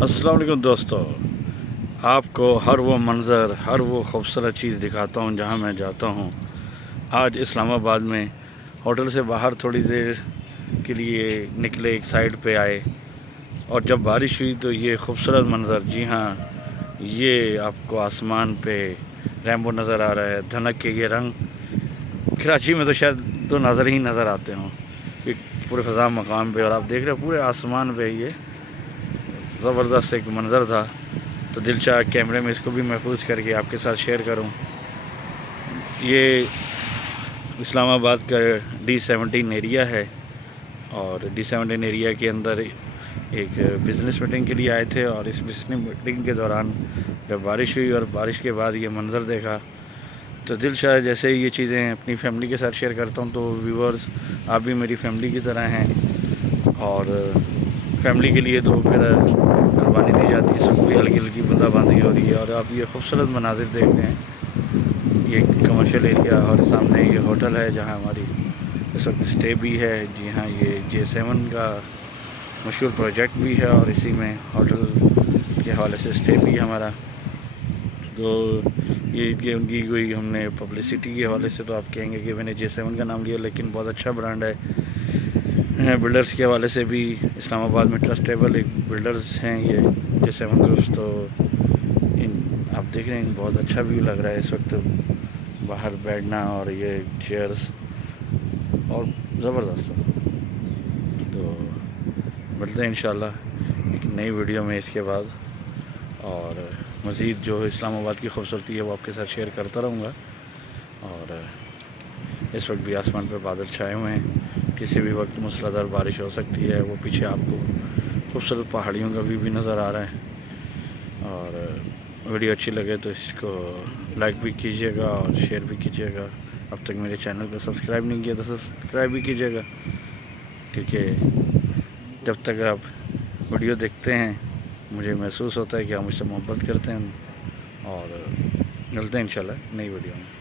अस्सलाम वालेकुम दोस्तों, आपको हर वो मंज़र, हर वो खूबसूरत चीज़ दिखाता हूँ जहाँ मैं जाता हूँ। आज इस्लामाबाद में होटल से बाहर थोड़ी देर के लिए निकले, एक साइड पे आए और जब बारिश हुई तो ये खूबसूरत मंज़र, जी हाँ, ये आपको आसमान पे रेनबो नज़र आ रहा है। धनक के ये रंग कराची में तो शायद दो नज़र ही नज़र आते हों, एक पूरे फ़ज़ा मकाम पे, और आप देख रहे हो पूरे आसमान पे ये ज़बरदस्त एक मंज़र था। तो दिल चाहा कैमरे में इसको भी महफूज करके आपके साथ शेयर करूं। ये इस्लामाबाद का D17 एरिया है और D17 एरिया के अंदर एक बिज़नेस मीटिंग के लिए आए थे और इस बिज़नेस मीटिंग के दौरान जब बारिश हुई और बारिश के बाद ये मंज़र देखा तो दिल चाहा जैसे ये चीज़ें अपनी फैमिली के साथ शेयर करता हूँ। तो व्यूअर्स, आप भी मेरी फैमिली की तरह हैं और फैमिली के लिए तो फिर कुर्बानी दी जाती है। सब भी हल्की हल्की बूंदाबांदी हो रही है और आप ये खूबसूरत मनाजिर देख रहे हैं। ये कमर्शियल एरिया और सामने ये होटल है जहाँ हमारी इस वक्त स्टे भी है। जी हाँ, ये J7 का मशहूर प्रोजेक्ट भी है और इसी में होटल के हवाले से स्टे भी है हमारा। तो ये कि उनकी कोई हमने पब्लिसिटी के हवाले से तो आप कहेंगे कि मैंने J7 का नाम लिया, लेकिन बहुत अच्छा ब्रांड है। बिल्डर्स के हवाले से भी इस्लामाबाद में ट्रस्टेबल एक बिल्डर्स हैं ये J7 ग्रुप्स। तो आप देख रहे हैं बहुत अच्छा व्यू लग रहा है इस वक्त, बाहर बैठना और ये चेयर्स और ज़बरदस्त। तो मिलते हैं इंशाल्लाह एक नई वीडियो में इसके बाद, और मज़ीद जो इस्लामाबाद की खूबसूरती है वो आपके साथ शेयर करता रहूँगा। और इस वक्त भी आसमान पर बादल छाए हुए हैं, किसी भी वक्त मूसलाधार बारिश हो सकती है। वो पीछे आपको खूबसूरत पहाड़ियों का व्यू भी नज़र आ रहा है। और वीडियो अच्छी लगे तो इसको लाइक भी कीजिएगा और शेयर भी कीजिएगा। अब तक मेरे चैनल को सब्सक्राइब नहीं किया तो सब्सक्राइब भी कीजिएगा, क्योंकि जब तक आप वीडियो देखते हैं मुझे महसूस होता है कि आप मुझसे मोहब्बत करते हैं। और मिलते हैं इंशाल्लाह नई वीडियो में।